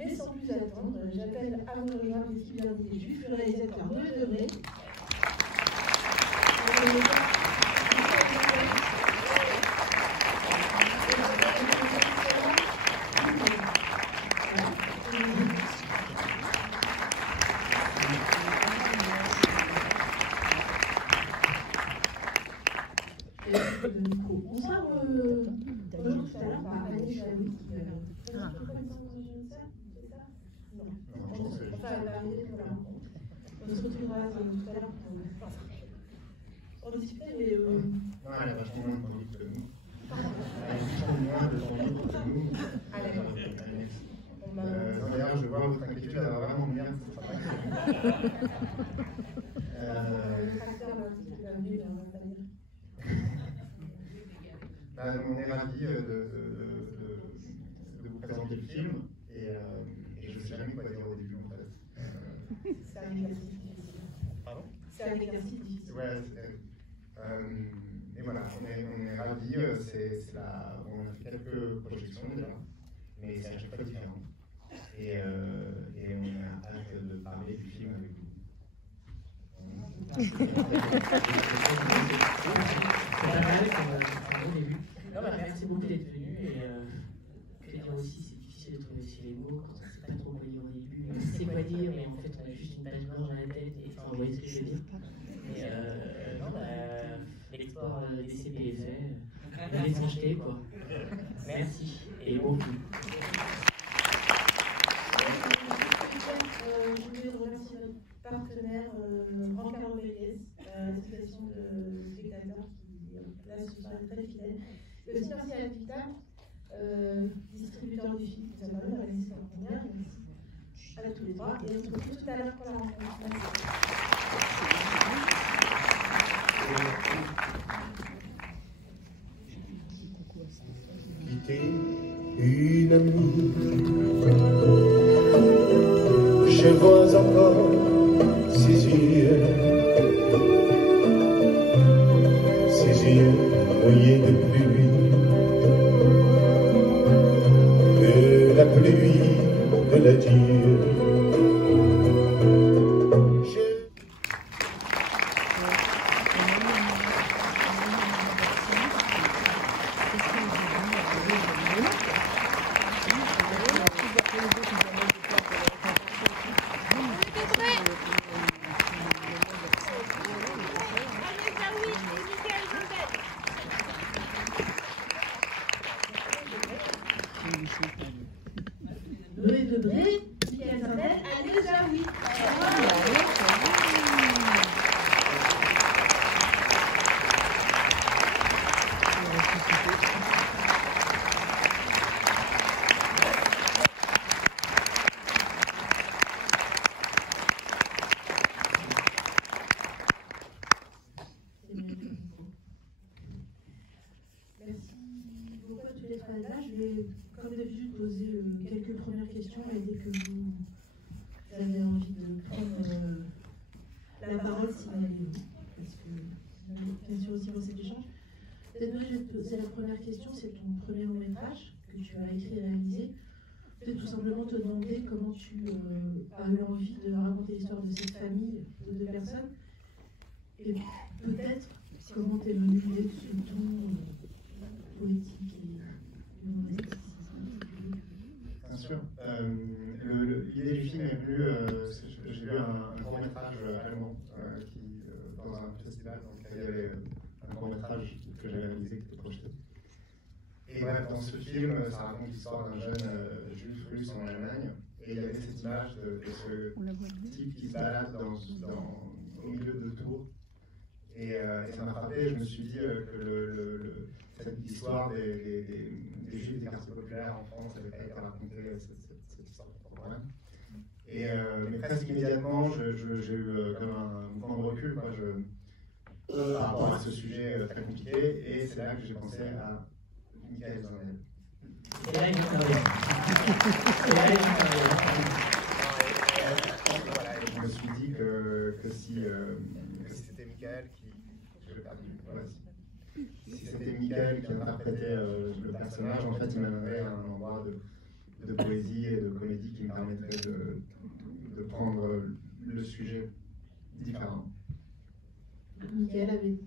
Mais sans plus attendre, j'appelle à vous rejoindre l'équipe d'invités juifs, le réalisateur Noé Debré. Bonsoir, bonjour tout à l'heure par Annie Chaoui. On se retrouvera tout à l'heure pour discuter, mais... Non, elle a vachement moins de temps libre que nous. Elle a vachement moins de temps libre que nous. Ah d'accord. D'ailleurs, je vois votre inquiétude, elle va vraiment venir. On est ravis de vous présenter le film et je ne sais jamais quoi dire au début en fait. C'est un exercice difficile. Pardon? C'est un exercice difficile. Ouais, et voilà, on est ravis. On a fait quelques projections déjà, mais c'est à chaque fois différent. Et on a hâte de parler du film avec vous. Non, bah, merci beaucoup d'être venu. Et que dire aussi, c'est difficile de trouver aussi les mots quand on ne sait pas trop quoi dire au début. On sait quoi dire, mais en fait, on a juste une page blanche dans la tête. Et enfin, vous voyez ce que je veux dire. Et non, bah, l'export des CP est fait. L'étrangeté, quoi. Merci. Et beaucoup. Je voulais remercier notre partenaire Rancard Méliès, l'association de spectateurs qui là ce soir est très fidèle. Et aussi merci à Vital, distributeur du film, qui nous a permis de réaliser en première. Merci à tous les trois. Et on se retrouve tout à l'heure pour la rencontre. Merci. Quitter une amie, je vois encore ses yeux mouillés de pluie, que la pluie de l'adieu. Noé Debré, Michael Zardel, Agnès Jaoui. Merci beaucoup à tous les trois là. Je vais, comme d'habitude, poser quelques premières questions et dès que vous avez envie de prendre la parole, signalez-vous. Parce que bien sûr aussi dans cet échange. Peut-être moi, je vais te poser la première question, c'est ton premier long métrage que tu as écrit et réalisé. Peut-être tout simplement te demander comment tu as eu envie de raconter l'histoire de cette famille de deux personnes. Et peut-être comment t'es venu l'idée de ce ton poétique et humoristique. Bien sûr. L'idée du film est venue, j'ai vu un court-métrage allemand dans un festival dans lequel il y avait un court-métrage que j'avais réalisé qui était projeté. Et bref, dans ce film, ça raconte l'histoire d'un jeune juif russe en Allemagne. Et il y avait cette image de ce type qui se balade au milieu de Tours. Et ça m'a frappé, je me suis dit que cette histoire des juifs des quartiers populaires en France n'avait pas été racontée, cette histoire contemporaine. Mais presque immédiatement, j'ai eu comme un mouvement de recul par rapport à ce sujet très compliqué, et c'est là que j'ai pensé à Michael Zardel. C'est là qu'il travaille. Je me suis dit que si c'était Michael qui... Je l'ai perdu, voilà. Si c'était Michael qui interprétait le personnage, en fait, il m'amènerait à un endroit de poésie et de comédie comédie qui me permettrait de prendre le sujet différent. Michael avait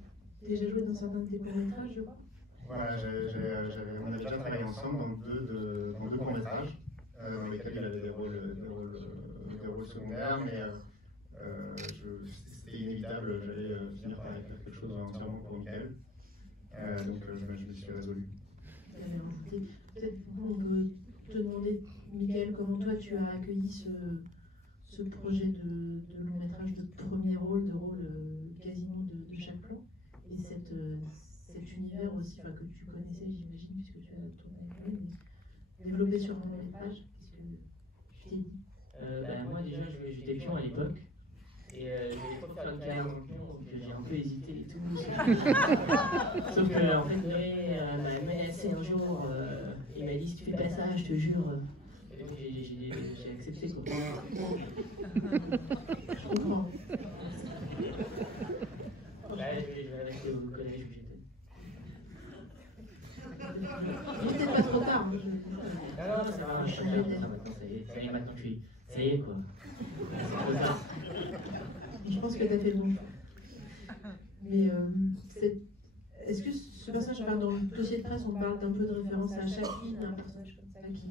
déjà joué dans certains de tes courts-métrages, je crois. Voilà, on a déjà travaillé ensemble dans deux courts-métrages, dans lesquels il avait des rôles secondaires, mais c'était inévitable, j'allais finir par écrire quelque chose entièrement pour Michael. Donc je me suis résolu. Peut-être on peut te demander, Michael, comment toi tu as accueilli ce projet de long métrage, de premier rôle, quasiment de chaque plan, et cet univers aussi que tu connaissais, j'imagine, puisque tu as tourné avec lui, mais développé sur un long métrage, qu'est-ce que tu t'es dit? Moi déjà j'étais pion à l'époque, et je voulais pas faire une carrière dans le pion, donc j'ai un peu hésité et tout. Sauf que en fait Noé m'a menacé un jour, il m'a dit si tu fais pas ça, je te jure. Et donc j'ai accepté quoi. Je comprends. Je vais rester au collège où j'étais. Peut-être pas trop tard. Non, ça va, je suis bien. Ça y est, maintenant je suis. Ça y est quoi. C'est trop tard. Je pense que tu as fait le bon choix. Mais est-ce que ce personnage, dans le dossier de presse, on parle d'un peu de référence à chaque ligne d'un personnage comme ça qui.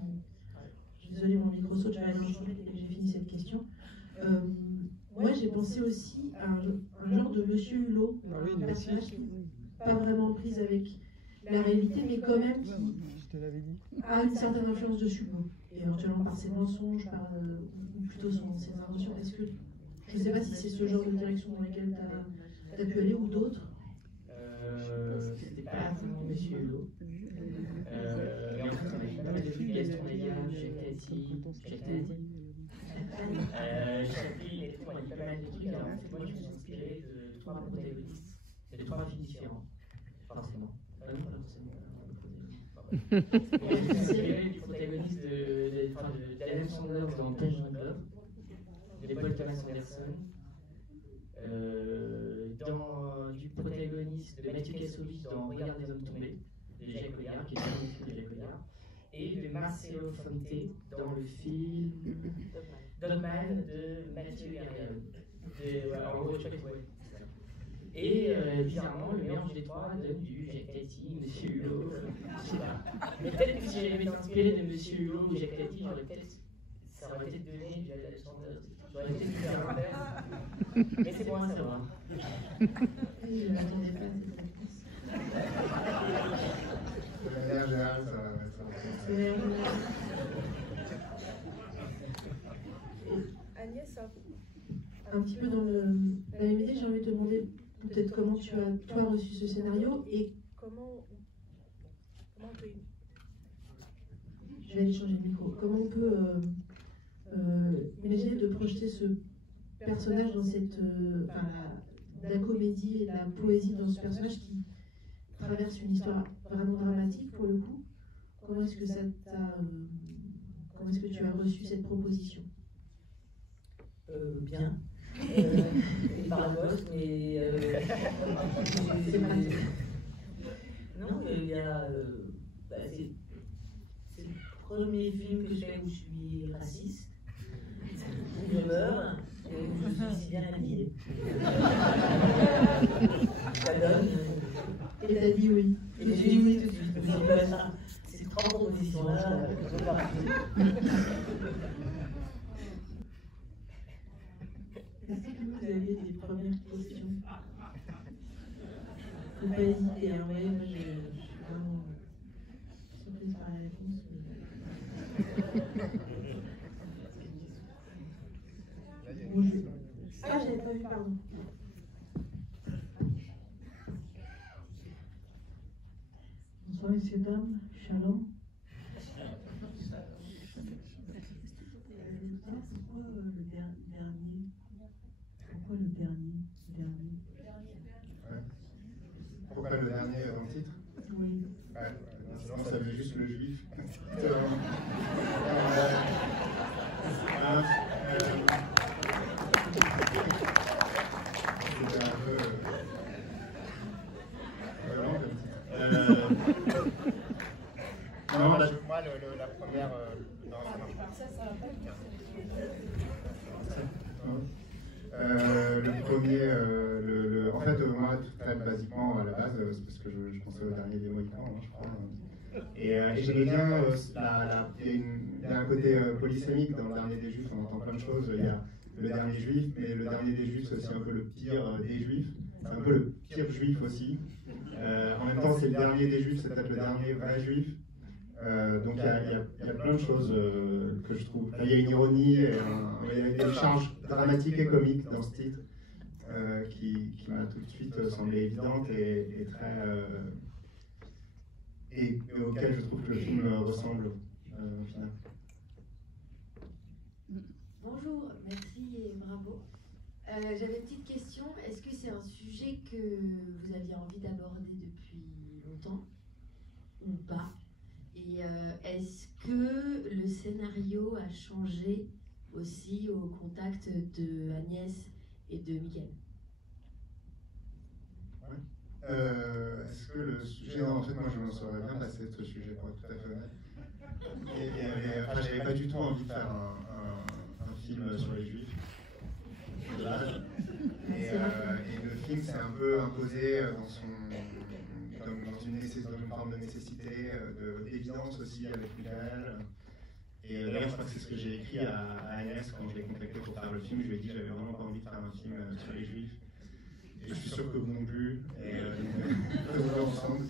Je suis désolée, mon micro saute, je vais aller en changer dès que j'ai fini cette question. Moi, j'ai pensé aussi à un genre de Monsieur Hulot, un personnage qui n'est pas vraiment prise avec la réalité, mais quand même qui a une certaine influence dessus, et éventuellement par ses mensonges, ou plutôt ses inventions. Est-ce que, je ne sais pas si c'est ce genre de direction dans laquelle tu as pu aller ou d'autres? C'était pas vraiment Monsieur Hulot. Mais en fait, on a fait pas mal de trucs, Gaston Léa, Jacques Tati, Chaplin et tout, on a fait pas mal de trucs. Alors en fait, moi je me suis inspiré de 3 protagonistes, c'est de 3 filles différentes, forcément. Non, pas forcément. Je me suis inspiré du protagoniste d'Adam Sandler dans Punch Drunk Love, de Paul Thomas Anderson, du protagoniste de Mathieu Kassovitz dans Regarde les hommes tombés, de Jacques Audiard, qui est un film de Jacques Audiard, et de Marcelo Fonte dans le film Dogman de Mathieu Herriot. En gros, je sais pas. Et bizarrement, le mélange des trois donne du Jacques Tati, Monsieur Hulot, je sais pas. Mais peut-être que si j'avais été inspiré de Monsieur Hulot ou Jacques Tati, ça aurait peut-être donné du Adam Sandler. J'aurais peut-être dû faire l'inverse. Mais c'est bon à savoir. Je ne m'attendais pas à cette réponse. De manière générale, ça Agnès, un petit peu dans la même idée, j'ai envie de te demander peut-être comment tu as toi reçu ce scénario et comment on peut. Je vais aller changer de micro. Comment on peut imaginer de projeter ce personnage dans la comédie et la poésie dans ce personnage qui traverse une histoire vraiment dramatique pour le coup. Comment est-ce que comment est-ce que tu as reçu cette proposition? Bien. Par le vote, mais c'est pratique. Non, il y a. C'est le premier film que je fais où je suis raciste, où je meurs et où je suis si bien habillée. Ça donne. Et t'as dit oui. Et j'ai dit oui tout de suite. Je me dis pas ça. Ces 3 propositions-là, je vais pas refuser. Est-ce que vous avez des premières questions? Faut pas hésiter, hein. Ouais, moi je suis vraiment surprise par la réponse. Bonjour. Ah, j'avais pas vu, pardon. Bonsoir, messieurs, dames, shalom. Pourquoi le dernier? Ouais. Pourquoi le dernier? Le premier, en fait, moi, très basiquement, à la base, c'est parce que je pensais au dernier des Mohicans, hein, je crois. Et j'aimais bien, il y a un côté polysémique dans le dernier des Juifs, on entend plein de choses. Il y a le dernier Juif, mais le dernier des Juifs, c'est aussi un peu le pire des Juifs. C'est un peu le pire Juif aussi. En même temps, c'est le dernier des Juifs, c'est peut-être le dernier vrai Juif. Donc il y a plein de choses que je trouve. Il y a une ironie, il y a une charge dramatique et comique dans ce titre qui m'a tout de suite semblé évidente et très et auquel je trouve que le film ressemble au final. Bonjour, merci et bravo. J'avais une petite question. Est-ce que c'est un sujet que vous aviez envie d'aborder depuis longtemps ou pas? Et est-ce que le scénario a changé aussi au contact de Agnès et de Mickaël? Est-ce que le sujet... Non, en fait, moi, je m'en serais bien passé de ce sujet, pour être tout à fait honnête. Enfin, j'avais pas du tout envie de faire un film sur les Juifs, de base. Et le film s'est un peu imposé dans une forme de nécessité, d'évidence aussi avec Mickaël. Et d'ailleurs, je crois que c'est ce que j'ai écrit à Agnès quand je l'ai contacté pour faire le film. Je lui ai dit que j'avais vraiment pas envie de faire un film sur les Juifs. Et je suis sûr que vous non plus. Et on va ensemble.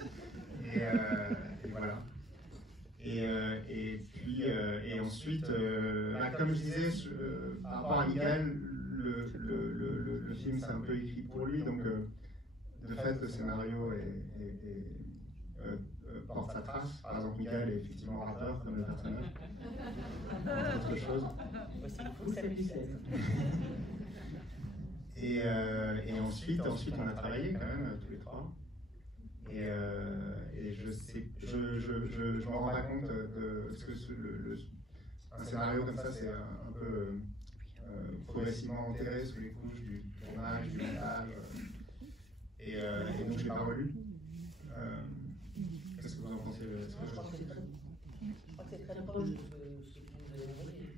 Et voilà. Et ensuite, comme je disais, par rapport à Mickaël, le film c'est un peu écrit pour lui, donc de fait le scénario porte sa trace. Par exemple, Mickaël est effectivement orateur comme le personnage. Autre chose. Et ensuite, on a travaillé quand même tous les trois. Et je m'en rends pas compte parce que un scénario comme ça, c'est un peu progressivement enterré sous les couches du tournage, du montage. Et donc je l'ai pas relu. Qu'est-ce que vous en pensez? Je crois que c'est très proche de ce que vous avez envoyé.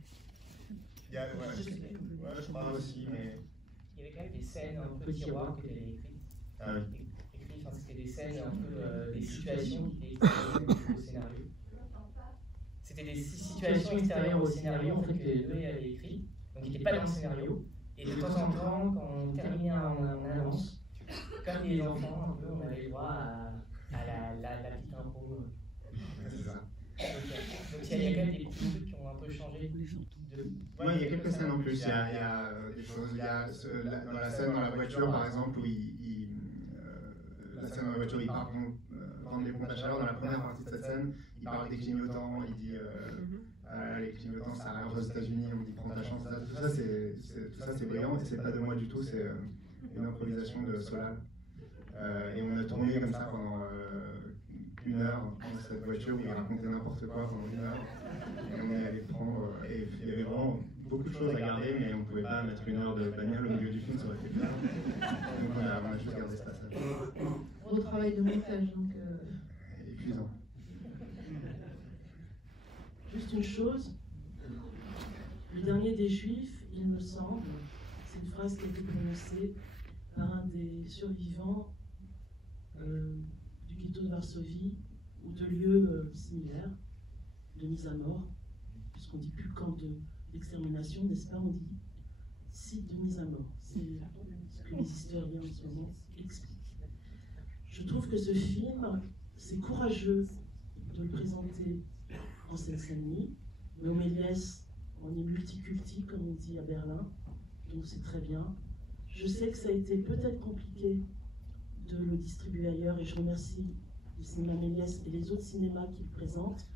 Je crois aussi, mais... Il y avait quand même des scènes un peu tiroirs que tu avais écrites. Ah oui. C'était des scènes un peu des situations qui étaient extérieures au scénario. C'était des situations extérieures au scénario en fait, que Noé avait écrit, donc qui n'étaient pas dans le scénario. Et de temps en temps, quand on terminait en annonce, comme les enfants, un peu, on avait le droit à la petite impro. Donc il y a quand même des petits trucs qui ont un peu changé. Oui, il y a quelques scènes en plus. Il y a des choses. Il y a dans la scène dans la voiture, par exemple, où la scène dans la voiture, il part prendre les pompes à chaleur. Dans la première partie de cette scène, il parle des clignotants. Il dit les clignotants, ça arrive aux États-Unis. On dit prends ta chance. Tout ça, c'est brillant. Et c'est pas de moi du tout. C'est une improvisation de Solal. Et on a tourné comme ça pendant 1 heure dans cette voiture où il racontait n'importe quoi pendant 1 heure. Et on est allé prendre. Et il y avait vraiment beaucoup de choses à garder, mais on ne pouvait pas mettre 1 heure de bagnole au milieu du film, ça aurait fait peur. Donc on a juste gardé ce passage. Gros travail de montage, donc. Épuisant. Juste une chose. Le dernier des Juifs, il me semble, c'est une phrase qui a été prononcée par un des survivants du ghetto de Varsovie ou de lieux similaires de mise à mort, puisqu'on ne dit plus camp d'extermination, n'est-ce pas, on dit site de mise à mort. C'est ce que les historiens en ce moment expliquent. Je trouve que ce film, c'est courageux de le présenter en Seine-Saint-Denis, mais au Méliès, on est multiculti, comme on dit à Berlin, donc c'est très bien. Je sais que ça a été peut-être compliqué de le distribuer ailleurs, et je remercie le cinéma Méliès et les autres cinémas qui le présentent,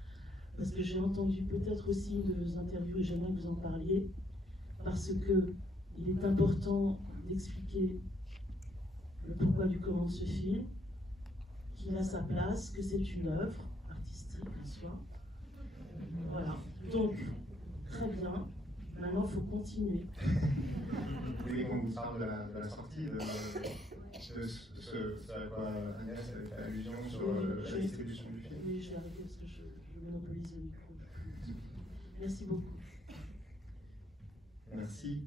parce que j'ai entendu peut-être aussi des interviews, et j'aimerais que vous en parliez, parce que il est important d'expliquer le pourquoi du comment de ce film, qu'il a sa place, que c'est une œuvre artistique en soi. Voilà. Donc, très bien. Maintenant, il faut continuer. Vous voulez qu'on vous parle de la sortie de ce à quoi Agnès avait fait allusion sur la distribution du film? Oui, je vais arrêter parce que je monopolise le micro. Merci beaucoup. sorti.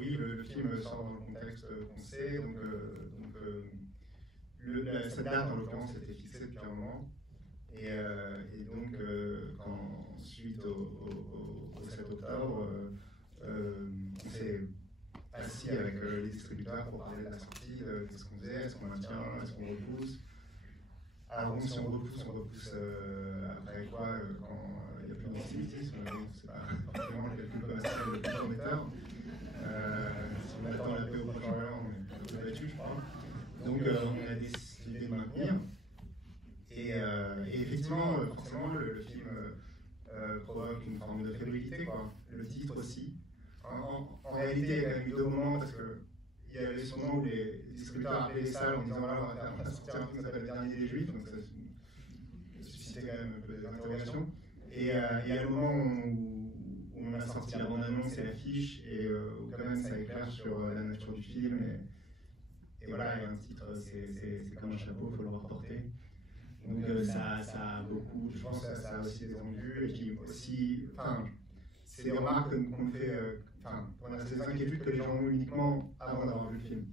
Oui, le film sort dans le contexte qu'on sait, donc cette date en l'occurrence était fixée depuis un moment. Et donc, suite au 7 octobre, on s'est assis avec les distributeurs pour parler de la sortie, qu'est-ce qu'on faisait, est-ce qu'on maintient, est-ce qu'on repousse. Alors bon, si on repousse après quoi, quand il n'y a plus d'antisémitisme, c'est pas forcément le plus commercial, le plus prometteur. Si on attend la paix au Proche-Orient, on est plutôt battu, je crois. Donc on a décidé de maintenir. Et effectivement, forcément, le film provoque une forme de fébrilité, quoi. Le titre aussi. En réalité, il y a quand même eu deux moments, parce qu'il y avait ce moment où les distributeurs appelaient les salles en disant voilà, on va sortir un film qui s'appelle Le Dernier des Juifs, donc ça suscitait quand même un peu des interrogations. Et il y a le moment où on a sorti la bande-annonce et l'affiche, et où quand même ça éclaire sur la nature du film. Et voilà, il y a un titre, c'est comme un chapeau, il faut le reporter. Donc ça a beaucoup, je pense que ça a aussi des rendus, et puis aussi, c'est des remarques qu'on fait, c'est des inquiétudes que les gens ont uniquement avant d'avoir vu le film.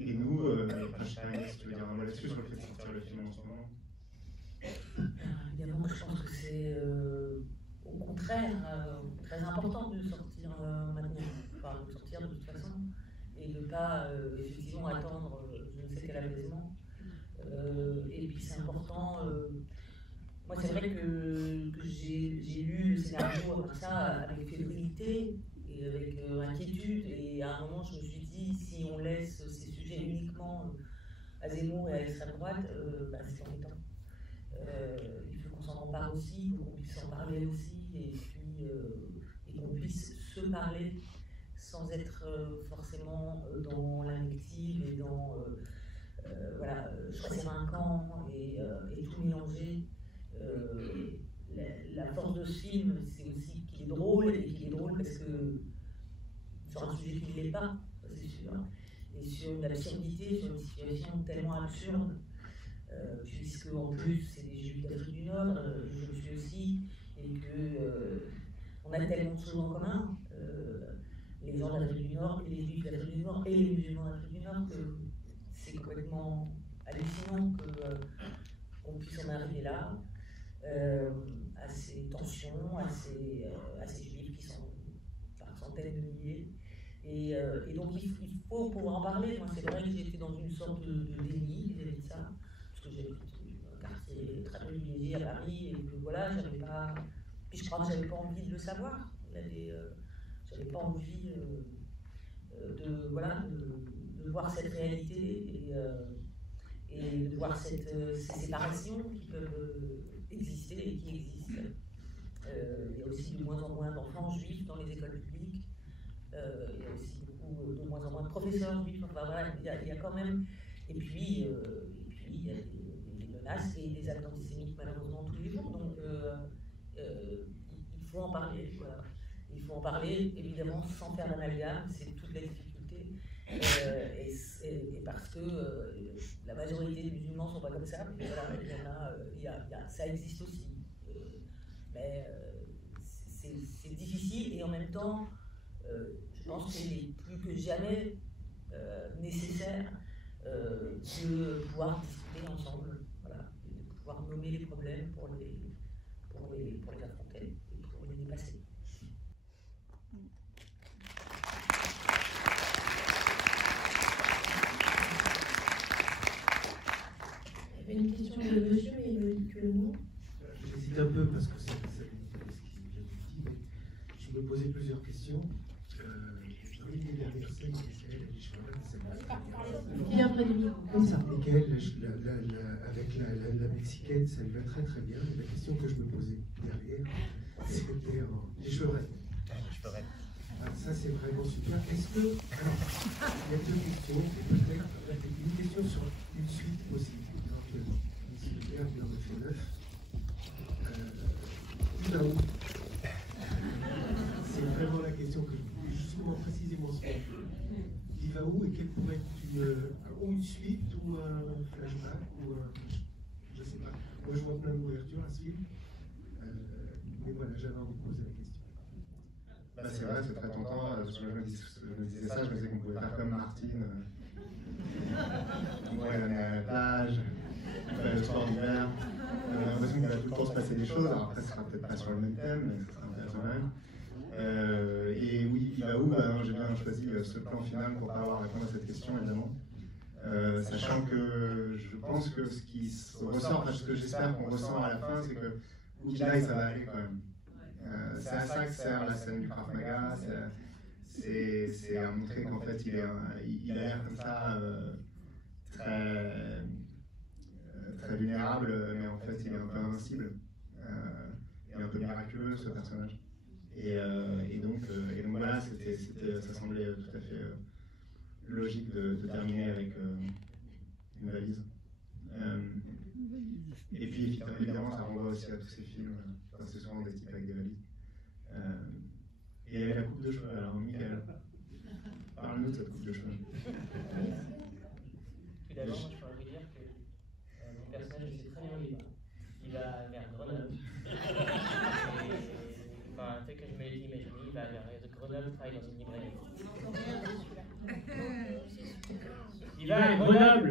Et nous, je sais pas si tu veux dire un mot là-dessus sur le fait de sortir le film en ce moment. Évidemment, je pense que c'est au contraire très important de sortir maintenant, de sortir de toute façon, et de ne pas effectivement attendre je ne sais quel apaisement. Et puis c'est important. Moi, c'est vrai que j'ai lu le scénario comme ça avec fébrilité et avec inquiétude. Et à un moment, je me suis dit, si on laisse ces sujets uniquement à Zemmour et à l'extrême droite, c'est embêtant. Il faut qu'on s'en empare aussi, il faut qu'on puisse en parler aussi, et qu'on puisse se parler sans être forcément dans l'invective et dans choisir un camp et tout mélanger. La force de ce film, c'est aussi qu'il est drôle, et qu'il est drôle parce que sur un sujet qui ne l'est pas, c'est sûr, et sur l'absurdité, sur une situation tellement absurde, puisque en plus c'est des Juifs d'Afrique du Nord, je le suis aussi, et que on a tellement de choses en commun, les gens d'Afrique du Nord, et les Juifs d'Afrique du Nord, et les musulmans d'Afrique du Nord, que c'est complètement hallucinant qu'on puisse en arriver là. À ces tensions, à ces juifs qui sont par centaines de milliers. Et donc il faut pouvoir en parler. Moi, c'est vrai que j'étais dans une sorte de déni vis-à-vis de ça, parce que j'habite dans un quartier très privilégié à Paris, et que voilà, j'avais pas. Puis je crois que j'avais pas envie de le savoir. J'avais pas envie de voir cette réalité et de voir ces séparations qui peuvent exister et qui existent. Il y a aussi de moins en moins d'enfants juifs dans les écoles publiques. Il y a aussi de moins en moins de professeurs juifs. Enfin voilà, il y a quand même. Et puis il y a des menaces et des actes antisémites malheureusement tous les jours. Donc il faut en parler. Voilà. Il faut en parler évidemment sans faire d'amalgame. C'est toute la difficulté. Et parce que la majorité des musulmans ne sont pas comme ça, mais voilà, ça existe aussi. Mais c'est difficile, et en même temps, je pense que c'est plus que jamais nécessaire de pouvoir discuter ensemble, voilà, de pouvoir nommer les problèmes pour les affronter et pour les dépasser. Il y avait une question de monsieur, mais il veut que le nom. J'hésite un peu parce que ça ce qui vient d'être dit, mais je me posais plusieurs questions. Parmi les dernières scènes, Qui vient près du micro, comme ça. Avec la mexicaine, ça lui va très très bien. La question que je me posais derrière, c'était les cheveux raides. Ça, c'est vraiment super. Est-ce que. Alors, il y a deux questions, peut-être. Une question sur une suite possible. Si le père vient de fait neuf, Ivaou. C'est vraiment la question que je voulais justement précisément ce point. Ivaou, et quelle pourrait être une suite ou un flashback ou je sais pas. Moi je vois plein d'ouvertures à ce film, mais voilà, j'avais envie de poser la question. Bah, c'est vrai, c'est très tentant. Je me disais ça, je me disais qu'on pouvait faire comme Martine. On pourrait aller à la plage, on fait le sport d'hiver. On a l'impression qu'il va tout le temps se passer des choses. Alors après, ce sera peut-être pas sur le même thème, mais ce sera intéressant quand même. Et oui, bah où j'ai bien choisi ce plan final pour pas avoir à répondre à cette question, évidemment. Sachant que je pense que ce qui ressort, enfin, ce que j'espère qu'on ressent à la fin, c'est que où qu'il aille, ça va aller quand même. C'est à ça que sert la scène du Krav Maga, c'est à montrer qu'en fait il a l'air comme ça très vulnérable, mais en fait il est un peu invincible et un peu miraculeux ce personnage. Et donc voilà, ça semblait tout à fait logique de terminer avec une valise. Et puis évidemment ça renvoie aussi à tous ces films, c'est souvent des types avec des valises. Et il y avait la coupe de cheveux. Alors Michael, parle-nous de cette coupe de cheveux. Tout d'abord, je pourrais vous dire que mon personnage, je sais très bien où il va. Il va vers Grenoble. Enfin, un truc que je me l'ai imaginé, il va vers Grenoble, travailler dans une librairie. Il va à Grenoble.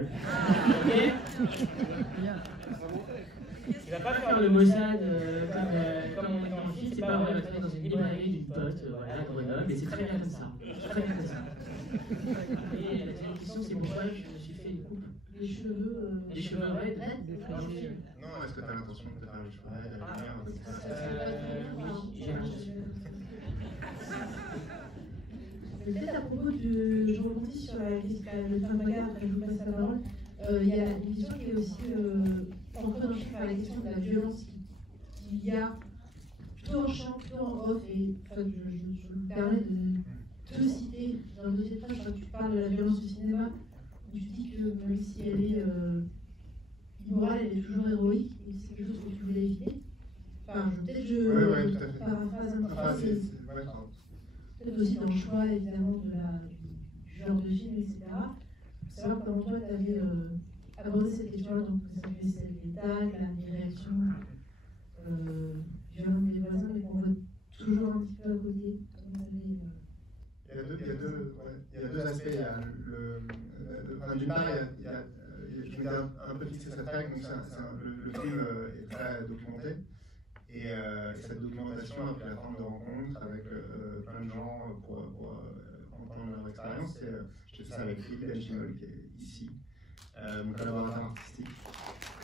Ok. Il va pas faire le Mossad comme on est dans le film, c'est pas vrai, il va travailler dans une librairie d'une pote, voilà, à Grenoble, et c'est très bien comme ça. Très bien comme ça. Et la deuxième question, c'est pourquoi je me suis fait une coupe. Les cheveux raides dans le film. Non, est-ce que tu as l'intention de te faire les cheveux raides? Oui, j'ai l'intention. Peut-être à propos de, je rebondis sur le Krav Maga, après je vous passe la parole. Il y a une question qui est aussi ancrée dans le film par la question de la violence qu'il y a plutôt en chant, plutôt en off. Et enfin, je me permets de te citer dans le deuxième phrase, je crois que tu parles de la violence au cinéma, où tu dis que même si elle est immorale, elle est toujours héroïque, et que c'est quelque chose que tu voulais éviter. Enfin, peut-être je paraphrase un petit peu. Peut-être aussi dans le choix évidemment du genre de film, etc. Pour savoir comment toi tu avais abordé cette question-là, donc ça fait celle des tags, des réactions violentes des voisins, mais qu'on voit toujours un petit peu à côté. Il y a deux aspects. D'une part, je m'étais un peu fixé cette règle, donc le film est très documenté. Et cette documentation a pris la forme de rencontres avec plein de gens pour entendre leur expérience. J'ai fait ça avec Philippe Benchimol, qui est ici, mon collaborateur artistique.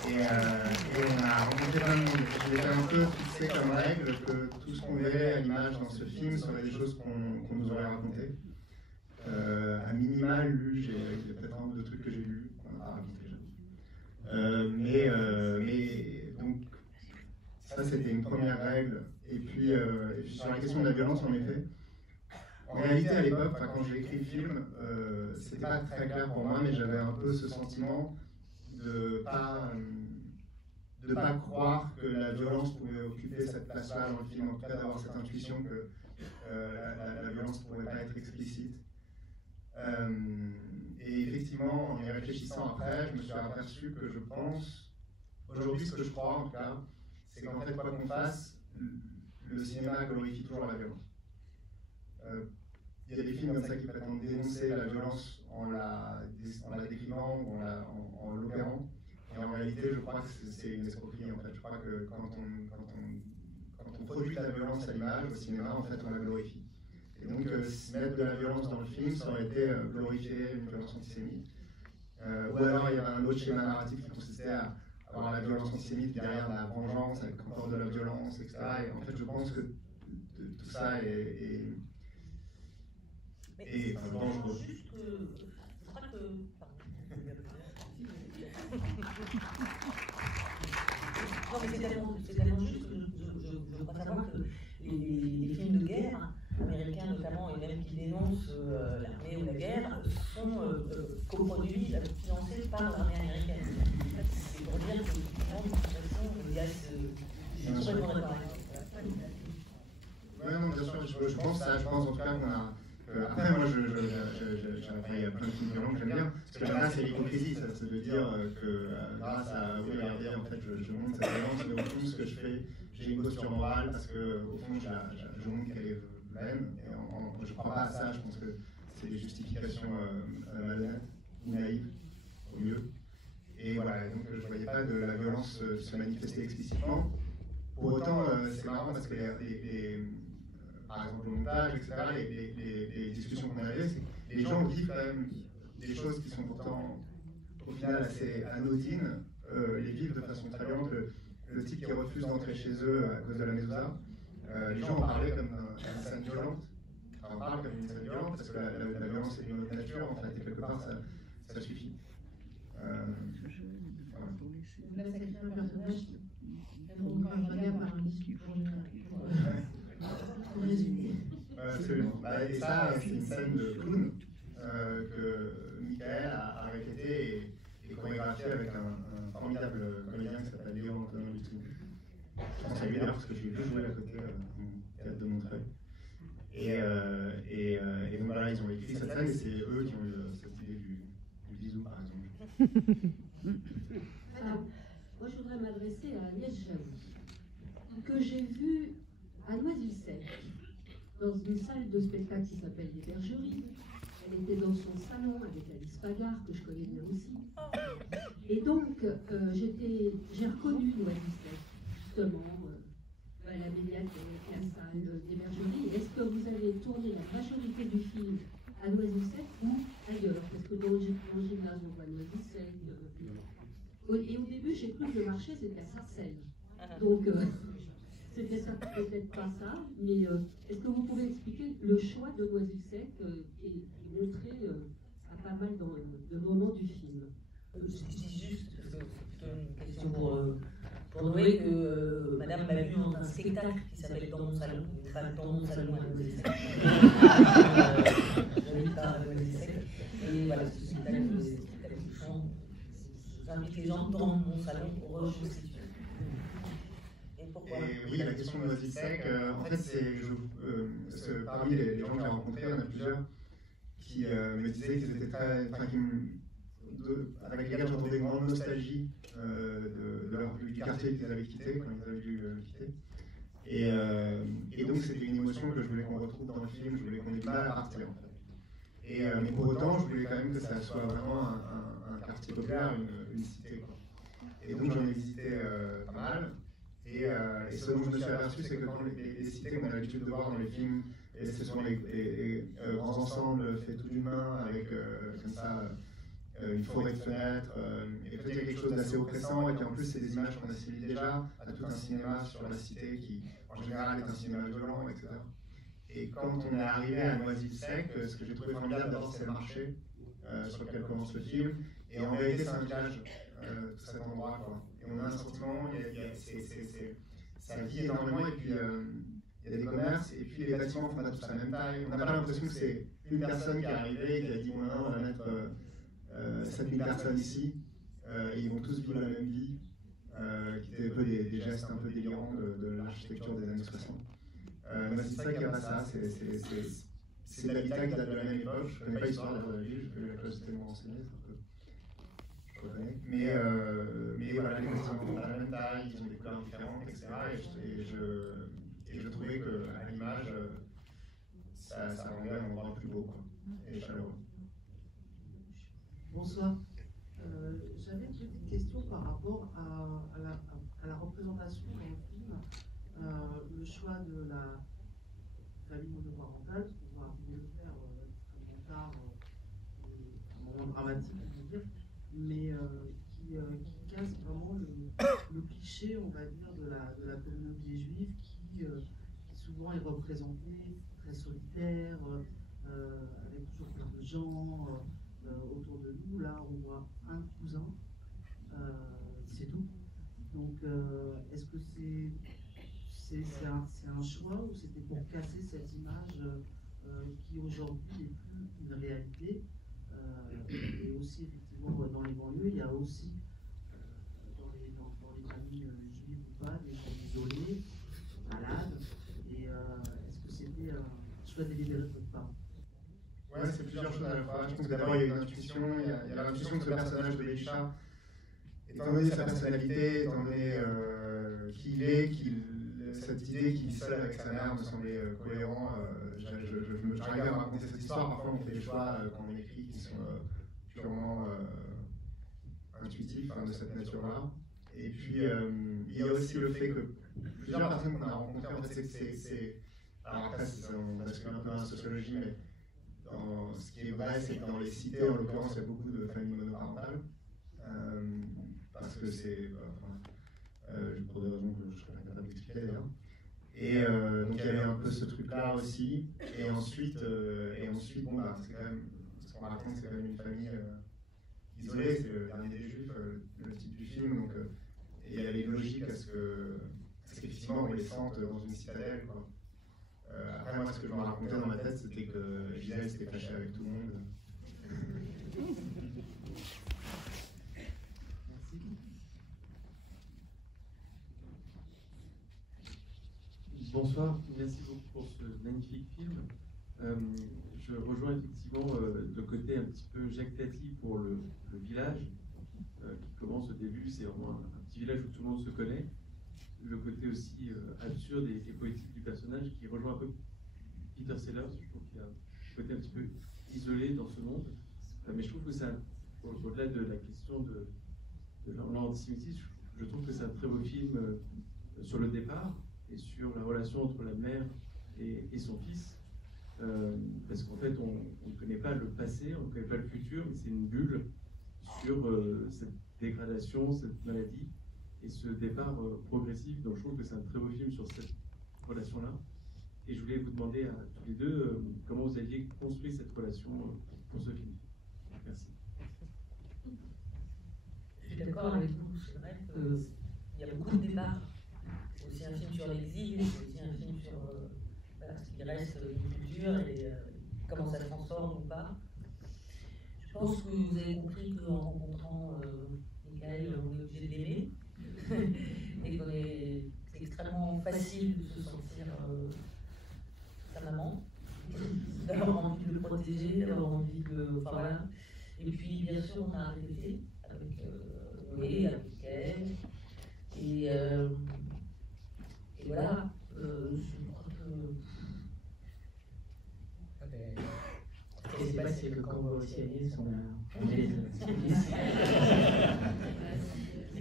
Et on a rencontré plein de monde. J'ai un peu fixé comme règle que tout ce qu'on verrait à l'image dans ce film serait des choses qu'on nous aurait racontées. À minima, lu, il y a peut-être un ou deux trucs que j'ai lus, qu'on n'a pas raconté. Mais donc, ça, c'était une première règle. Et puis, sur la question de la violence, en effet, en réalité, à l'époque, quand j'ai écrit le film, c'était pas très clair pour moi, mais j'avais un peu ce sentiment de pas croire que la violence pouvait occuper cette place-là dans le film, en tout cas d'avoir cette intuition que la violence ne pourrait pas être explicite. Et effectivement, en y réfléchissant après, je me suis aperçu que je pense, aujourd'hui ce que je crois en tout cas, c'est qu'en fait, quoi qu'on fasse, le cinéma glorifie toujours la violence. Il y a des films comme ça qui prétendent dénoncer la violence en la décrivant ou en l'opérant. Et en réalité, je crois que c'est une escroquerie. En fait. Je crois que quand on produit de la violence à l'image, au cinéma, en fait, on la glorifie. Et donc, mettre de la violence dans le film, ça aurait été glorifier une violence antisémite. Ou alors, il y avait un autre schéma narratif qui consistait à avoir la violence antisémite derrière la vengeance, avec encore de la violence, etc. Et en fait, je pense que tout ça est dangereux. Juste que, je crois que... Non, mais c'est tellement juste que je crois savoir que les films de guerre, américains notamment, et même qui dénoncent l'armée ou la guerre, sont coproduits, financés par l'armée américaine. C'est pour dire que, de toute façon, il y a ce complètement d'accord. Oui, non, bien sûr, je pense ça, je pense en tout cas qu'on a... Après, moi, il y a plein de films violents que j'aime bien. Ce que j'aime bien, c'est l'hypocrisie, c'est de dire que grâce à oui, regardez, en fait, je montre cette violence, mais au fond, ce que je fais, j'ai une posture morale parce que, au fond, je montre qu'elle est vaine. Et je ne crois pas à ça, je pense que c'est des justifications malhonnêtes ou naïves, au mieux. Et voilà, donc je ne voyais pas de la violence se manifester explicitement. Pour autant, c'est marrant parce que par exemple au montage, etc., les discussions qu'on avait, c'est que les gens vivent quand même des choses qui sont pourtant au final assez anodines, les vivent de façon très violente. Le type qui refuse d'entrer chez eux à cause de la mezouza, les gens en parlaient comme d'une scène violente. Enfin, on parle comme d'une scène violente parce que la violence est d'une autre nature, en fait, et quelque part ça suffit. Là, ça crée un personnage qui encore un regard par un discours pour résumer. Absolument. Et ça, c'est une scène de clown que Michael a répété et chorégraphié avec un formidable comédien qui s'appelle Léon Antonin Lutou. Je pense à lui d'ailleurs parce que je l'ai vu jouer à côté au théâtre de Montreuil. Et donc voilà, ils ont écrit cette scène et c'est eux qui ont eu cette idée du bisou, par exemple. Alors, moi je voudrais m'adresser à Agnès Jaoui, que j'ai vue à Noisy-le-Sec, dans une salle de spectacle qui s'appelle Les Bergeries. Elle était dans son salon avec Alice Pagard, que je connais bien aussi. Et donc, j'ai reconnu Noisy-le-Sec, justement, à la médiathèque, la salle des Bergeries. Est-ce que vous avez tourné la majorité du film à Noisy-le-Sec ou ailleurs? Parce que dans le gymnase, on voit Noisy-le-Sec. Et au début, j'ai cru que le marché, c'était à Sarcelles. Donc, c'était peut-être pas ça, mais est-ce que vous pouvez expliquer le choix de Noisy-le-Sec et montrer à pas mal de moments du film? Je dis juste, parce que c'est plutôt une question pour Noé, que madame m'a vu dans un spectacle qui s'appelle Dans mon salon, dans mon salon à Noisy-le-Sec. J'habite à Noisy-le-Sec. Et voilà, ce spectacle de chant. J'invite les gens dans mon salon pour rejouer cette film. Et pourquoi? Oui, la question de Noisy-le-Sec, en fait, c'est parmi les gens que j'ai rencontrés, il y en a plusieurs qui me disaient qu'ils étaient très. Avec lesquels j'entendais une grande nostalgie du quartier qu'ils avaient quitté, quand ils avaient dû le quitter. Et donc, c'était une émotion que je voulais qu'on retrouve dans le film, je voulais qu'on ait du mal à partir, en fait. Mais pour autant, je voulais quand même que ça soit vraiment un quartier populaire, une cité, quoi. Et donc, j'en ai visité pas mal. Et ce dont je me suis aperçu, c'est que quand les cités qu'on a l'habitude de voir dans les films, et ce sont les grands ensembles faits tout d'une main, avec comme ça une forêt de fenêtres, et peut-être il y a quelque chose d'assez oppressant, et puis en plus c'est des images qu'on assimile déjà à tout un cinéma sur la cité qui en général est un cinéma violent, etc. Et quand on est arrivé à Noisy-le-Sec, ce que j'ai trouvé formidable d'abord c'est le marché sur lequel commence le film, et en vérité c'est un village, tout cet endroit, quoi. Et on a un sentiment, ça vit énormément, et puis il y a des commerces, et puis les bâtiments font pas tous la même taille. On n'a pas l'impression que c'est une personne qui est arrivée et qui a dit bon, on va mettre 7000 personnes ici, et ils vont tous vivre la même vie, qui étaient un peu des gestes un peu délirants de l'architecture des années 60. C'est ça qui a pas ça, c'est de l'habitat qui date de la même époque. Je ne connais pas l'histoire de la ville, je vais la curiosité de me renseigner, je reconnais. Mais voilà, les bâtiments font pas la même taille, ils ont des couleurs différentes, etc. Et je trouvais qu'à l'image, ça rendait un endroit plus beau, quoi, et chaleureux. Bonsoir. J'avais une petite question par rapport à la représentation dans le film, le choix de la famille monoparentale, parce qu'on va arriver le faire extrêmement tard, un moment dramatique, on va dire, mais qui casse vraiment le cliché, on va dire, de la communauté juive qui souvent est représentée très solitaire, avec toujours plein de gens autour de nous. Là, on voit un cousin, c'est tout. Donc, est-ce que c'est un choix ou c'était pour casser cette image qui aujourd'hui n'est plus une réalité, et aussi effectivement dans les banlieues, il y a aussi dans les familles juives ou pas des gens isolés, malades, et est-ce que c'était un choix délibéré de votre part? Ouais, c'est plusieurs choses à la fois. Je pense que d'abord il y a une intuition, il y a l'intuition de ce personnage de Belisha, étant donné sa personnalité, étant donné qui il est, cette idée qu'il vit seul avec sa mère me semblait cohérent. J'arrivais à raconter cette histoire. Parfois, on fait des choix quand on écrit qui sont purement intuitifs, de cette nature-là. Et puis, il y a aussi le fait que plusieurs personnes qu'on a rencontrées, en fait, alors après, on bascule un peu dans la sociologie, mais ce qui est vrai, c'est que dans les cités, en l'occurrence, il y a beaucoup de familles monoparentales. Parce que c'est. Pour des raisons que je serais pas capable d'expliquer d'ailleurs. Et donc il y avait un peu ce truc-là aussi. Et ensuite bon, bah, c'est quand même. Ce qu'on raconte, c'est quand même une famille isolée. C'est le dernier des Juifs, le titre du film. Donc et il y avait une logique à ce qu'effectivement on les sente dans une citadelle, quoi. Après, moi, ce que je me racontais dans ma tête, c'était que Gisèle s'était fâchée avec tout le monde. Bonsoir, merci beaucoup pour ce magnifique film. Je rejoins effectivement le côté un petit peu Jacques Tati pour le village, qui commence au début, c'est vraiment un petit village où tout le monde se connaît. Le côté aussi absurde et poétique du personnage qui rejoint un peu Peter Sellers. Je trouve qu'il y a un côté un petit peu isolé dans ce monde, mais je trouve que c'est au-delà de la question de l'antisémitisme, je trouve que c'est un très beau film sur le départ et sur la relation entre la mère et son fils, parce qu'en fait on ne connaît pas le passé, on ne connaît pas le futur, mais c'est une bulle sur cette dégradation, cette maladie et ce départ progressif. Donc je trouve que c'est un très beau film sur cette relation-là. Et je voulais vous demander à tous les deux comment vous aviez construit cette relation pour ce film. Merci. Je suis d'accord avec vous, c'est vrai qu'il y a beaucoup de départs. C'est aussi un film sur l'exil, c'est aussi un film sur ce qui reste une culture et comment ça se transforme ou pas. Je pense que vous avez compris qu'en rencontrant Michael, on est obligé de l'aimer. Et que c'est extrêmement facile de se sentir sa maman, d'avoir envie de le protéger, d'avoir envie de. Enfin voilà. Et puis bien sûr, on a répété avec Noé, avec elle. Et voilà, je crois que. Ce qui s'est passé, c'est que quand on va au CNS, on a les.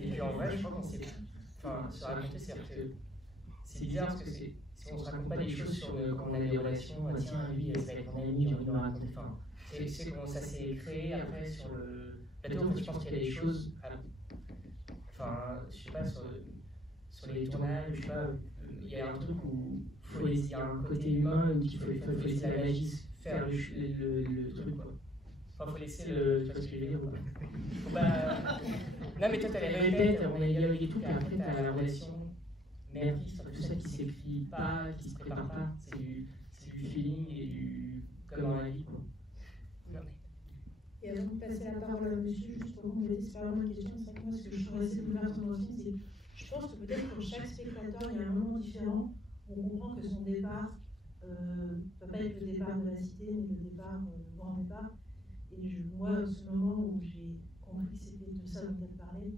Et puis en vrai, je crois qu'on s'est. Enfin, se raconter, c'est bizarre parce que si on se raconte pas des choses quand on a des relations, tiens, lui, ça va être mon ami, j'ai envie de me raconter. Enfin, c'est comment ça s'est créé après sur le plateau. En fait, je pense qu'il y a des choses. Enfin, je sais pas, sur les tournages, je sais pas, il y a un truc où il y a un côté humain où il faut laisser la magie faire le truc, quoi. Enfin, faut laisser le. Tu vois ce que je veux dire ou pas? Faut pas. Non, mais toi, t'as les répètes, on a les dialogues et tout, et après, t'as la relation mère-fils, tout ça qui s'écrit pas, qui se prépare pas. C'est du feeling et du. Comme dans la vie, quoi. Et avant de passer la parole à monsieur, juste pour compléter, c'est pas vraiment une question, c'est moi, ce que je trouve assez ouvertement dans le film, c'est je pense que peut-être pour chaque spectateur, il y a un moment différent où on comprend que son départ ne peut pas être le départ de la cité, mais le départ, le grand départ. Et moi, ce moment où j'ai compris que c'était de ça dont elle parlait,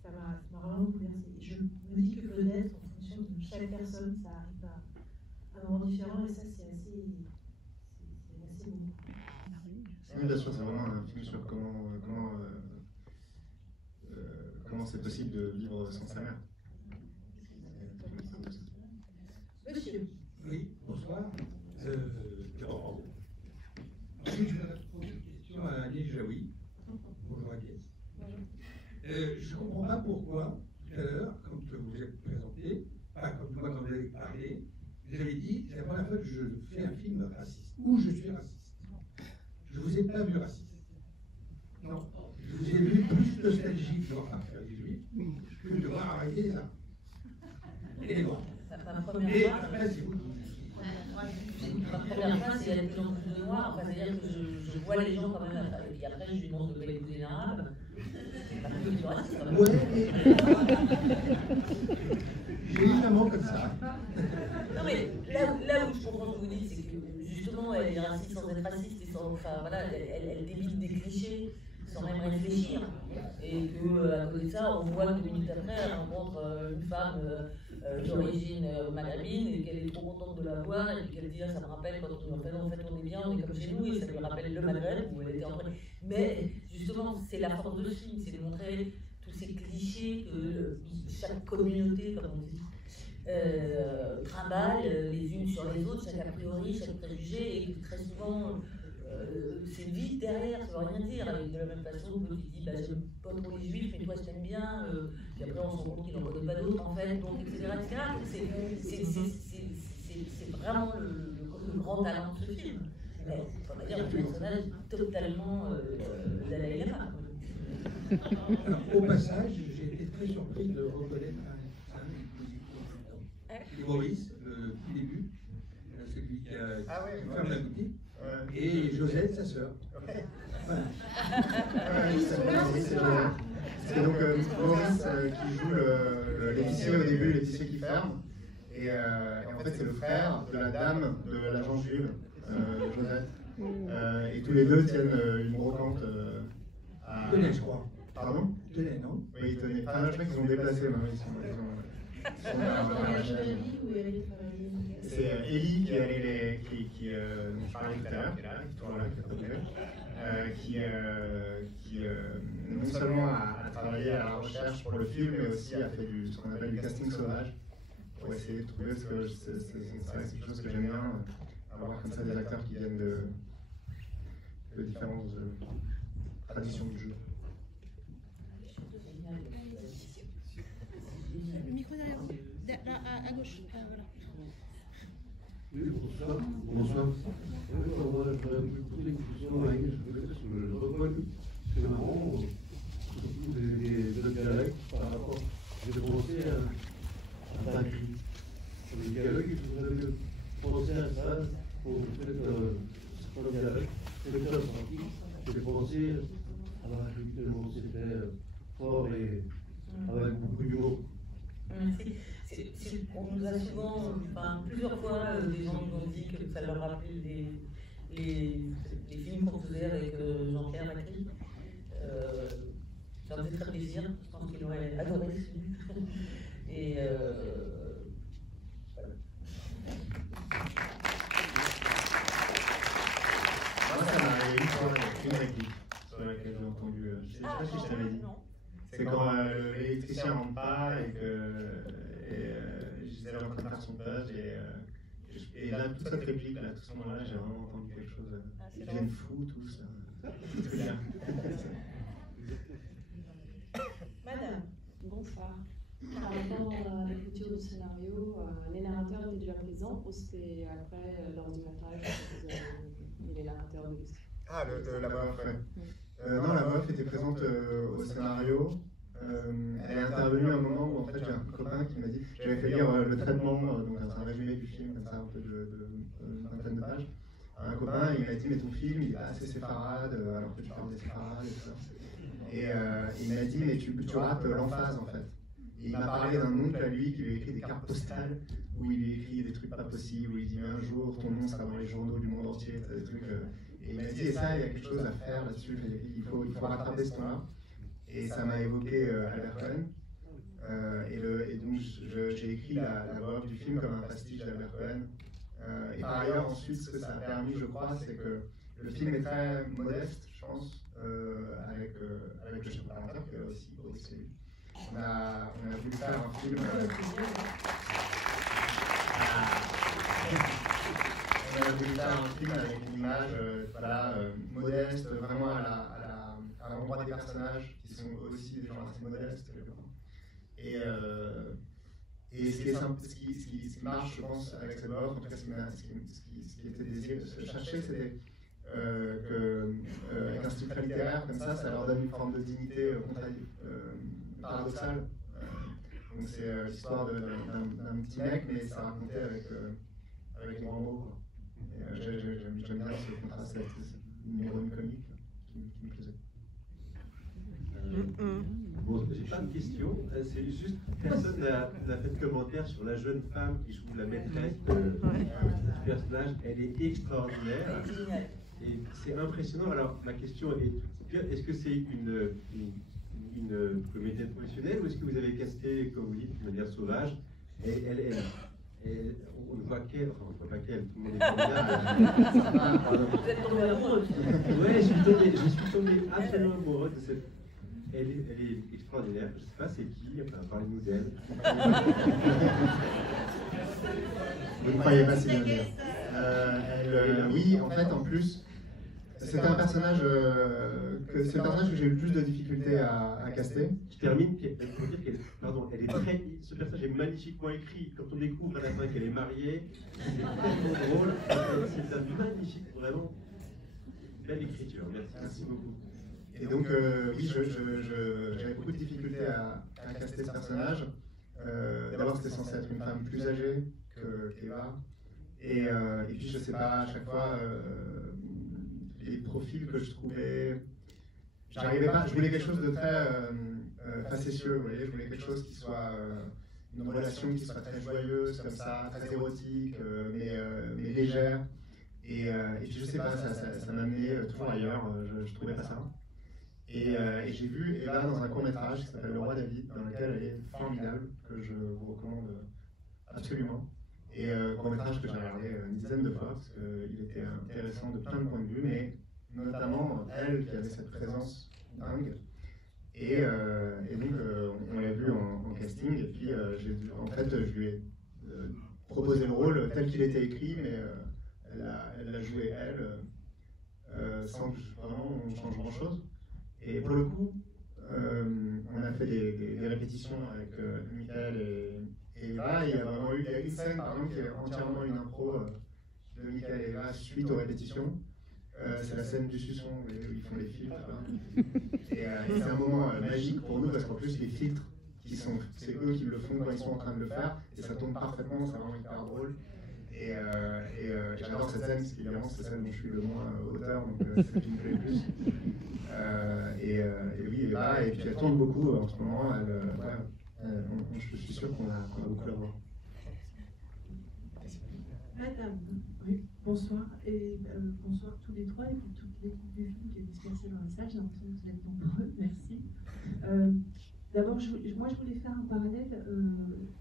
ça m'a vraiment bouleversée. Et je me dis que peut-être, en fonction de chaque personne, ça arrive à un moment différent, et ça, c'est assez beau. Oui, bien sûr, c'est vraiment un film sur comment c'est possible de vivre sans sa mère. Monsieur. Oui, bonsoir. Ensuite, je voudrais poser une question à Agnès Jaoui. Bonjour Agnès. Je ne comprends pas pourquoi, tout à l'heure, quand vous vous êtes présenté, comme moi quand vous avez parlé, vous avez dit c'est la première fois que je fais un film raciste, ou je suis raciste. Je ne vous ai pas vu raciste. Non. Je vous ai vu plus nostalgique dans Affaire 18 que de voir arriver là. Et bon. Et après, c'est vous. Ma première phrase, c'est qu'il y a de plus en plus de noirs, enfin, c'est-à-dire que je vois les gens quand même, et puis après je lui demande de ne pas écouter les arabes. J'ai évidemment comme ça. Non mais là où je comprends ce que vous dites, c'est que justement elle est raciste sans être raciste et sans enfin, voilà, elle débite des clichés sans même réfléchir. Et qu'à côté de ça, on voit que 2 minutes après, elle rencontre une femme d'origine maghrébine et qu'elle est trop contente de la voir et qu'elle dit, ça me rappelle quand en fait on est bien, on est comme chez nous, et ça lui rappelle le Maghreb où elle était entrée. Mais justement, c'est la force de ce film, c'est de montrer tous ces clichés que chaque communauté, comme on dit, trimballe les unes sur les autres, chaque a priori, chaque préjugé, et très souvent c'est vide derrière, ça veut rien dire. De la même façon que tu dis, j'aime pas trop les juifs, mais toi je t'aime bien, puis après on se rend compte qu'il n'en connaît pas d'autres en fait, donc etc. C'est vraiment le grand talent de ce film. On va dire un personnage totalement Dalai Lama. Alors, au passage, j'ai été très surpris de reconnaître Maurice, le tout début, celui qui ferme la boutique, et Josette, sa sœur. C'est donc Maurice qui joue l'épicier au début, l'épicier qui ferme. Et en fait, c'est le frère de la dame de l'agent juive, Josette. Et tous les deux tiennent une brocante à. Tenez, je crois. Pardon? Tenez, non? Oui, ils tenaient. Enfin, je crois qu'ils ont déplacé maintenant. C'est Ellie qui est dont je parlais tout à l'heure, qui est là, qui est toujours là, qui non seulement a travaillé à la recherche pour le film, mais aussi a fait ce qu'on appelle du casting sauvage, pour essayer de trouver, parce que c'est quelque chose que j'aime bien, avoir comme ça des acteurs qui viennent de différentes traditions du jeu. Le micro derrière vous, à gauche. Voilà. Oui, bonsoir. Bonsoir. Moi, je voudrais poser une question sur le reconnu. C'est marrant, surtout des dialectes par rapport. J'ai pensé à Baki. Sur les dialogues, je voudrais penser à ça pour peut-être certains dialectes. C'est très pratique. J'ai pensé à Baki, tellement c'était fort et avec beaucoup d'humour. Merci. On nous a souvent, plusieurs fois, des gens nous ont dit que ça leur rappelait les films qu'on faisait avec Jean-Pierre Macri. Ça me fait très plaisir, je pense qu'il aurait adoré ce film. Et voilà. Moi, ça m'a arrivé une réplique sur laquelle j'ai entendu, je ne sais pas si je t'avais dit. C'est quand l'électricien ne rentre pas et que Gisèle est en train de faire son buzz et là, toute cette réplique, là, tout ce moment-là, j'ai vraiment entendu quelque chose. Ils deviennent fous tous. C'est bien. Madame. Bonsoir. Par rapport à l'écriture du scénario, les narrateurs étaient déjà présents ou c'est après, lors du montage, que vous avez mis les narrateurs de l'histoire? Ah, la voix off, ouais. Non, la voix off était présente au scénario. Elle est intervenue à un moment où en fait j'ai un copain qui m'a dit, j'avais fait lire le traitement, donc c'est un résumé du film, comme ça, un peu d'une vingtaine de pages. Un copain, il m'a dit, mais ton film, il est pas assez séfarade, alors que tu parles des séfarades et tout ça. Et il m'a dit, mais tu rates l'emphase en fait. Et il m'a parlé d'un oncle à lui qui lui a écrit des cartes postales où il lui écrit des trucs pas possibles, où il dit, mais un jour ton nom sera dans les journaux du monde entier, des trucs. Et il m'a dit, et ça, il y a quelque chose à faire là-dessus, il faut rattraper ce temps-là. Et ça m'a évoqué Albert Cohen. Et donc j'ai écrit la voix off du film comme un pastiche d'Albert Cohen. Et par ailleurs, ensuite, ce que ça a permis, je crois, c'est que le film est très modeste, je pense, avec le chef opérateur qui est aussi Boris Lévy. On a voulu faire un film. On a voulu faire un film avec une image modeste, vraiment à l'endroit des personnages qui sont aussi des gens assez modestes. Et ce qui marche, je pense, avec cette voix, en tout cas ce qui était désiré de se chercher, c'était qu'avec un style très littéraire comme ça leur donne une forme de dignité paradoxale. Donc c'est l'histoire d'un petit mec, mais c'est raconté avec les grands mots. J'aime bien ce contraste avec une ironie comique qui me plaisait. Bon, j'ai pas de question, c'est juste personne n'a fait de commentaire sur la jeune femme qui joue la maîtresse du personnage. Elle est extraordinaire. Et c'est impressionnant. Alors, ma question est, est-ce que c'est une comédienne professionnelle ou est-ce que vous avez casté, comme vous dites, de manière sauvage? Et on ne voit qu'elle, enfin on ne voit pas qu'elle, tout le monde est formidable. Vous êtes tombé amoureuse. Ouais, je suis tombé absolument amoureux de cette... Elle est extraordinaire, je ne sais pas c'est qui, enfin parlez-nous d'elle. Vous ne croyez pas si bien dire. Oui, en fait, en plus, c'était un personnage c'est le personnage que j'ai eu le plus de difficultés à caster. Je termine pour dire qu'elle, pardon, elle est très, ce personnage est magnifiquement écrit. Quand on découvre à la fin qu'elle est mariée, c'est tellement drôle. C'est un magnifique, vraiment belle écriture. Merci beaucoup. Et donc, oui, j'avais beaucoup de difficultés à caster ce personnage. D'abord, c'était censé être une femme plus âgée qu'Eva. Et puis, je sais pas, à chaque fois, les profils que je trouvais, j'arrivais pas, je voulais quelque chose de très facétieux, vous voyez, je voulais quelque chose qui soit une relation qui soit très joyeuse, comme ça, très érotique, mais légère. Et puis, je sais pas, ça m'amenait toujours ailleurs, je trouvais pas ça. Et j'ai vu Eva dans un court-métrage qui s'appelle Le Roi David, dans lequel elle est formidable, que je vous recommande absolument. Et court-métrage que j'ai regardé une dizaine de fois, parce qu'il était intéressant de plein de points de vue, mais notamment elle qui avait cette présence dingue. Et donc on l'a vu en casting, et puis en fait je lui ai proposé le rôle tel qu'il était écrit, mais elle l'a joué elle, sans que vraiment on change grand-chose. Et pour le coup, on a fait des répétitions avec Michael et Eva. Il y a vraiment eu une scène, par exemple, qui est entièrement une impro de Michael et Eva suite aux répétitions. C'est la scène du suçon où ils font les filtres. Et c'est un moment magique pour nous parce qu'en plus, les filtres, c'est eux qui le font quand ils sont en train de le faire. Et ça tourne parfaitement, c'est vraiment hyper drôle. Et j'adore cette scène, parce qu'évidemment, c'est celle dont je suis le moins auteur, donc c'est celle qui me plaît le plus. Et oui, Eva, et puis elle tourne beaucoup en ce moment. Je suis sûr qu'on a beaucoup à voir. Madame, oui, bonsoir, et bonsoir tous les trois et pour toute l'équipe du film qui est dispersée dans la salle. J'ai l'impression que vous êtes nombreux, merci. D'abord, moi je voulais faire un parallèle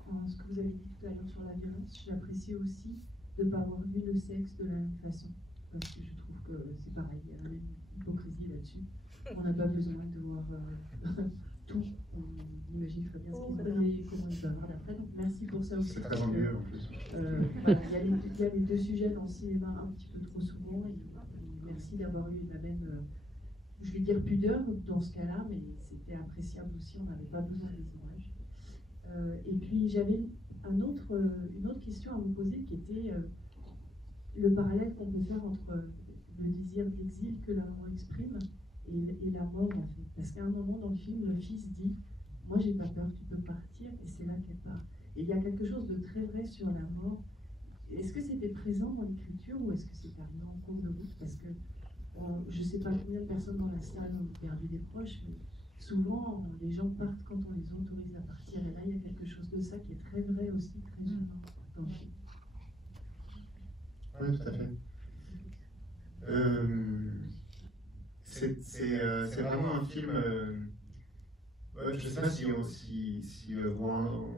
en ce que vous avez dit tout à l'heure sur la violence. J'apprécie aussi de ne pas avoir vu le sexe de la même façon, parce que je trouve que c'est pareil, il y a la même hypocrisie là-dessus. On n'a pas besoin de voir tout, on imagine très bien ce qu'il va et comment il va avoir d'après, donc merci pour ça aussi. C'est très ennuyeux en plus. Voilà, il y a les deux sujets dans le cinéma un petit peu trop souvent, et merci d'avoir eu la même, je vais dire pudeur dans ce cas-là, mais c'était appréciable aussi, on n'avait pas besoin des images. Et puis j'avais une autre question à vous poser qui était le parallèle qu'on peut faire entre le désir d'exil que l'amour exprime et la mort en fait. Parce qu'à un moment dans le film, le fils dit « Moi j'ai pas peur, tu peux partir » et c'est là qu'elle part. Et il y a quelque chose de très vrai sur la mort. Est-ce que c'était présent dans l'écriture ou est-ce que c'est arrivé en cours de route? Parce que je ne sais pas combien de personnes dans la salle ont perdu des proches, mais souvent les gens partent quand on les autorise à partir. Et là, il y a quelque chose de ça qui est très vrai aussi, très humain dans le film. Oui, tout à fait. C'est vraiment un film. Je ne sais pas si on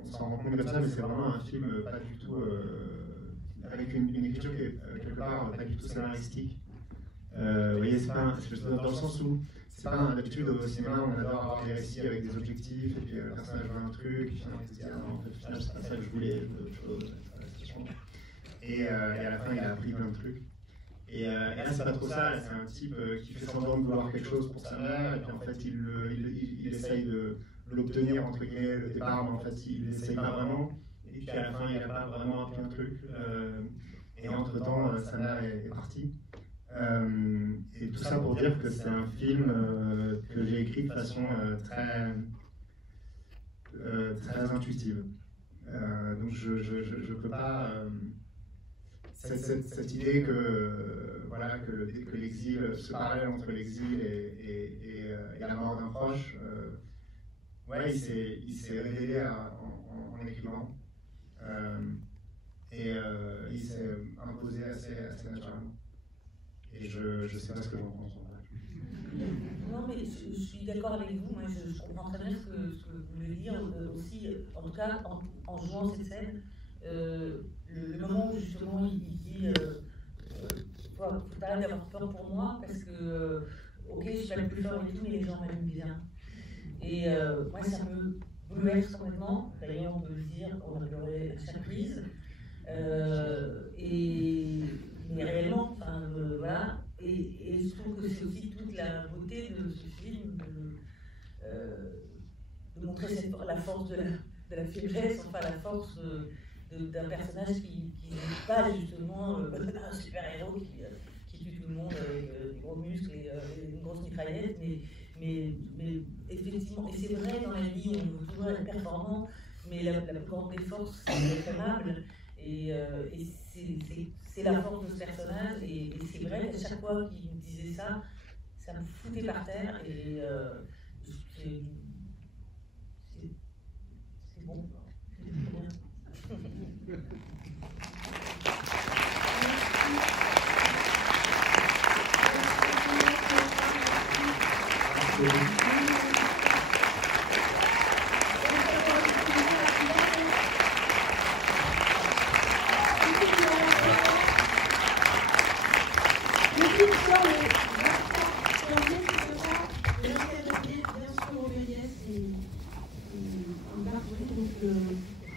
s'en rend compte comme ça, mais c'est vraiment un film pas du tout avec une écriture qui est quelque part pas du tout scénaristique. Vous voyez, c'est pas dans le sens où c'est pas d'habitude au cinéma on adore avoir des récits avec des objectifs et puis le personnage veut un truc, et finalement il se dit ah non en fait c'est pas ça que je voulais, je veux autre chose. Et à la fin il a appris plein de trucs. Et là c'est pas trop ça, là, c'est un type qui fait semblant de vouloir quelque chose pour sa mère et puis en fait il essaye de l'obtenir entre guillemets le départ, mais en fait il essaye pas vraiment et puis à la fin il a pas vraiment appris un truc et entre temps sa mère est partie. Et tout ça pour dire que c'est un film que j'ai écrit de façon très intuitive. Donc je peux pas cette idée que l'exil, ce parallèle entre l'exil et la mort d'un proche, ouais, il s'est révélé en écrivant et il s'est imposé assez naturellement. et je ne sais pas ce que j'en pense. Non, mais je suis d'accord avec vous. Moi, je comprends très bien ce que vous voulez dire aussi. En tout cas, en jouant cette scène, le moment où justement il dit faut pas d'avoir peur pour moi parce que, ok, je suis pas le plus fort et tout, mais les gens m'aiment bien. Et moi, ça me bouleverse complètement. D'ailleurs, on peut le dire, on a pleuré à chaque prise. Mais réellement, enfin, voilà. Et je trouve que c'est aussi toute la beauté de ce film de montrer la force de la faiblesse, enfin la force d'un personnage qui n'est pas justement un super-héros qui tue tout le monde avec des gros muscles et une grosse mitraillette, mais effectivement, et c'est vrai dans la vie, on veut toujours être performant, mais la plus grande des forces, c'est d'être aimable. Et c'est la force de ce personnage, et c'est vrai qu'à chaque fois qu'il me disait ça, ça me foutait par terre, et c'est bon. C'est bien.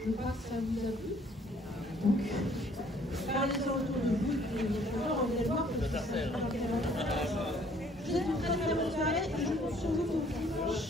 Je crois que ça vous a plu. Donc, parlez-en autour de vous, et on va voir que ça vous êtes une très très bonne soirée et je compte sur vous pour dimanche.